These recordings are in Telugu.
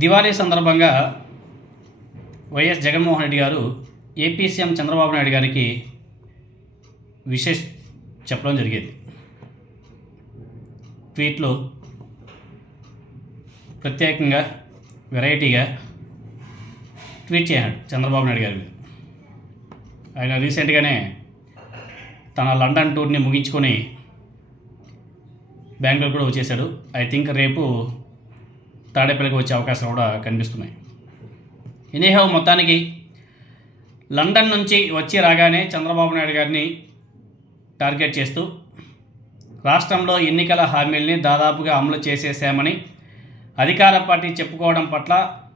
దివాళీ సందర్భంగా వైఎస్ జగన్మోహన్ రెడ్డి గారు ఏపీ సీఎం చంద్రబాబు నాయుడు గారికి విశేష చెప్పడం జరిగేది. ట్వీట్లో ప్రత్యేకంగా వెరైటీగా ట్వీట్ చేశాడు చంద్రబాబు నాయుడు గారి మీద. ఆయన రీసెంట్గానే తన లండన్ టూర్ని ముగించుకొని బెంగళూరు కూడా వచ్చేసాడు ఐ థింక్ రేపు తాడేపల్లికి వచ్చే అవకాశాలు కూడా కనిపిస్తున్నాయి. ఎనీహౌ మొత్తానికి లండన్ నుంచి వచ్చి రాగానే చంద్రబాబు నాయుడు గారిని టార్గెట్ చేస్తూ రాష్ట్రంలో ఎన్నికల హామీల్ని దాదాపుగా అమలు చేసేసామని అధికార పార్టీ చెప్పుకోవడం పట్ల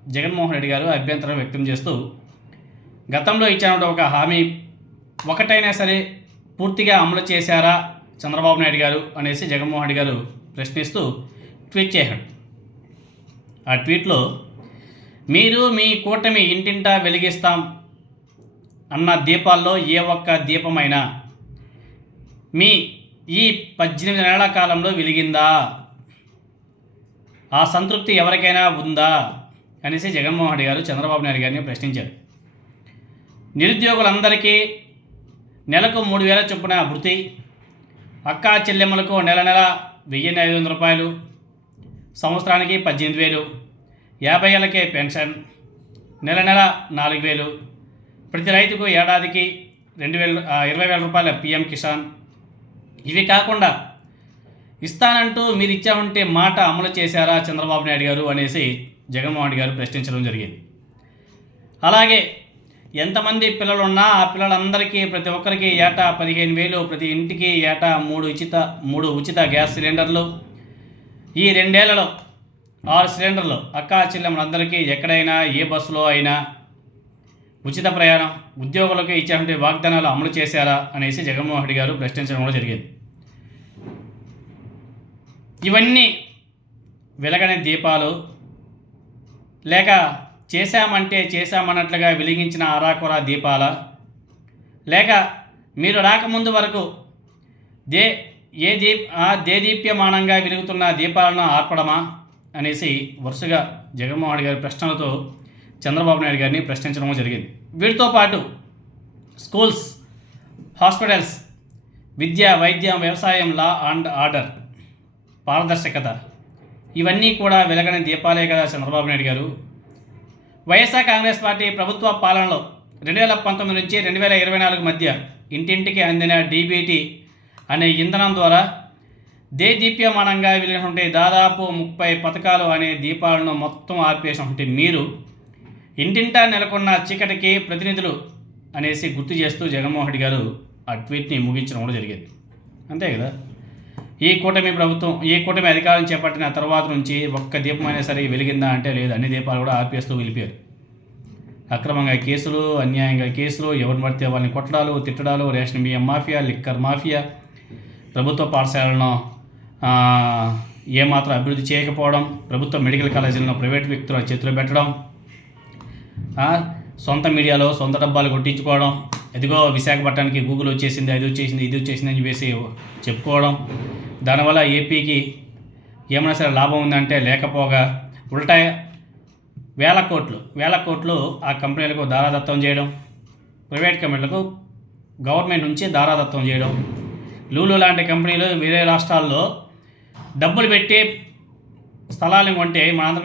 జగన్మోహన్ రెడ్డి గారు అభ్యంతరం వ్యక్తం చేస్తూ గతంలో ఇచ్చిన ఒక హామీ ఒకటైనా సరే పూర్తిగా అమలు చేశారా చంద్రబాబు నాయుడు గారు అనేసి జగన్మోహన్ రెడ్డి గారు ప్రశ్నిస్తూ ట్వీట్ చేశాడు ఆ ట్వీట్లో మీరు మీ కూటమి ఇంటింటా వెలిగిస్తాం అన్న దీపాల్లో ఏ ఒక్క దీపమైనా మీ ఈ పద్దెనిమిది నెలల కాలంలో వెలిగిందా? ఆ సంతృప్తి ఎవరికైనా ఉందా? అనేసి జగన్మోహన్ రెడ్డి గారు చంద్రబాబు నాయుడు గారిని ప్రశ్నించారు. నిరుద్యోగులందరికీ నెలకు మూడు వేల చొప్పున భృతి అక్కా చెల్లెమ్మలకు నెల నెల వెయ్యి ఐదు వందల రూపాయలు సంవత్సరానికి పద్దెనిమిది వేలు యాభై ఏళ్ళకే పెన్షన్ నెల నెల నాలుగు వేలు. ప్రతి రైతుకు ఏడాదికి రెండు వేల ఇరవై వేల రూపాయల పిఎం కిసాన్. ఇవి కాకుండా ఇస్తానంటూ మీరు ఇచ్చామంటే మాట అమలు చేశారా చంద్రబాబు నాయుడు గారు అనేసి జగన్మోహన్ రెడ్డి గారు ప్రశ్నించడం జరిగింది. అలాగే ఎంతమంది పిల్లలున్నా ఆ పిల్లలందరికీ ప్రతి ఒక్కరికి ఏటా పదిహేను వేలు ప్రతి ఇంటికి ఏటా మూడు ఉచిత మూడు ఉచిత గ్యాస్ సిలిండర్లు ఈ రెండేళ్ళలో ఆరు సిలిండర్లు అక్కా చెల్లెమ్మలందరికీ ఎక్కడైనా ఏ బస్సులో అయినా ఉచిత ప్రయాణం ఉద్యోగులకు ఇచ్చేటువంటి వాగ్దానాలు అమలు చేశారా అనేసి జగన్మోహన్ రెడ్డి గారు ప్రశ్నించడం కూడా జరిగింది. ఇవన్నీ వెలగని దీపాలు. లేక చేశామంటే చేశామన్నట్లుగా వెలిగించిన ఆరాకొర దీపాల. లేక మీరు రాకముందు వరకు దే ఏ దీప్ ఆ దేదీప్యమానంగా వెలుగుతున్న దీపాలను ఆర్పడమా అనేసి వరుసగా జగన్మోహన్ గారి ప్రశ్నలతో చంద్రబాబు నాయుడు గారిని ప్రశ్నించడం జరిగింది. వీటితో పాటు స్కూల్స్ హాస్పిటల్స్ విద్య వైద్యం వ్యవసాయం లా అండ్ ఆర్డర్ పారదర్శకత ఇవన్నీ కూడా వెలగని దీపాలే కదా చంద్రబాబు నాయుడు గారు. వైఎస్ఆర్ కాంగ్రెస్ పార్టీ ప్రభుత్వ పాలనలో రెండు వేల పంతొమ్మిది నుంచి రెండు వేల ఇరవై నాలుగు మధ్య ఇంటింటికి అందిన డీబీటీ అనే ఇంధనం ద్వారా దే దీప్యమానంగా వెలిగినటువంటి దాదాపు ముప్పై పథకాలు అనే దీపాలను మొత్తం ఆపేసినటువంటి మీరు ఇంటింటా నెలకొన్న చీకటికి ప్రతినిధులు అనేసి గుర్తు చేస్తూ జగన్మోహన్ రెడ్డి గారు ఆ ట్వీట్ని ముగించడం కూడా జరిగింది. అంతే కదా? ఈ కూటమి ప్రభుత్వం ఈ కూటమి అధికారం చేపట్టిన తర్వాత నుంచి ఒక్క దీపమైనా సరే వెలిగిందా అంటే లేదు. అన్ని దీపాలు కూడా ఆపేస్తూ వెళ్ళిపోయారు అక్రమంగా కేసులు అన్యాయంగా కేసులు ఎవరిని పడితే వాళ్ళని కొట్టడాలు తిట్టడాలు రేషన్ బియ్యం మాఫియా లిక్కర్ మాఫియా ప్రభుత్వ పాఠశాలను ఏమాత్రం అభివృద్ధి చేయకపోవడం ప్రభుత్వ మెడికల్ కాలేజీలను ప్రైవేట్ వ్యక్తుల చేతిలో పెట్టడం సొంత మీడియాలో సొంత డబ్బాలు కొట్టించుకోవడం ఎదిగో విశాఖపట్నానికి గూగుల్ వచ్చేసింది అది వచ్చేసింది ఇది వచ్చేసింది అని చెప్పేసి చెప్పుకోవడం. దానివల్ల ఏపీకి ఏమైనా సరే లాభం ఉందంటే లేకపోగా ఉల్టా వేల కోట్లు వేల కోట్లు ఆ కంపెనీలకు దారాదత్తం చేయడం ప్రైవేట్ కంపెనీలకు గవర్నమెంట్ నుంచి దారాదత్తం చేయడం లూలు లాంటి కంపెనీలు వేరే రాష్ట్రాల్లో డబ్బులు పెట్టి స్థలాలను కొంటే మన